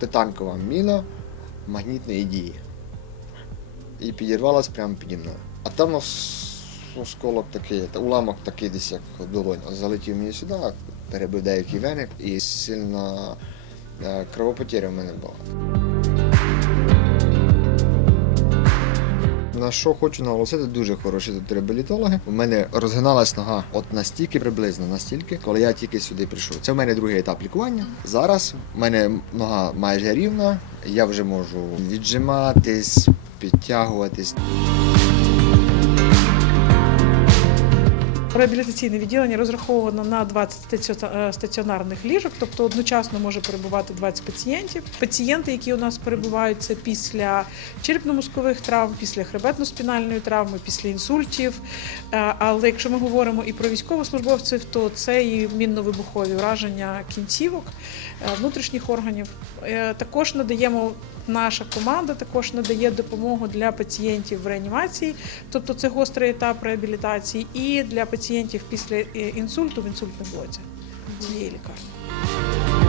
протитанкова міна магнітної дії. І підірвалась прямо піді мною. А там осколок такий, та уламок такий десь як долонь. Залетів мені сюди, перебив деякий веник і сильна е, кровопотеря в мене була. На що хочу наголосити, дуже хороші тут реабілітологи. У мене розгиналась нога от настільки приблизно, настільки, коли я тільки сюди прийшов. Це в мене другий етап лікування. Зараз в мене нога майже рівна, я вже можу віджиматись, підтягуватись. Реабілітаційне відділення розраховано на 20 е, стаціонарних ліжок, тобто одночасно може перебувати 20 пацієнтів. Пацієнти, які у нас перебувають, це після черепно-мозкових травм, після хребетно-спінальної травми, після інсультів. Е, Але якщо ми говоримо і про військовослужбовців, то це і мінно-вибухові враження кінцівок, е, внутрішніх органів. Також надаємо. Наша команда також надає допомогу для пацієнтів в реанімації, тобто це гострий етап реабілітації, і для пацієнтів після е, інсульту в інсультному блоці цієї лікарні.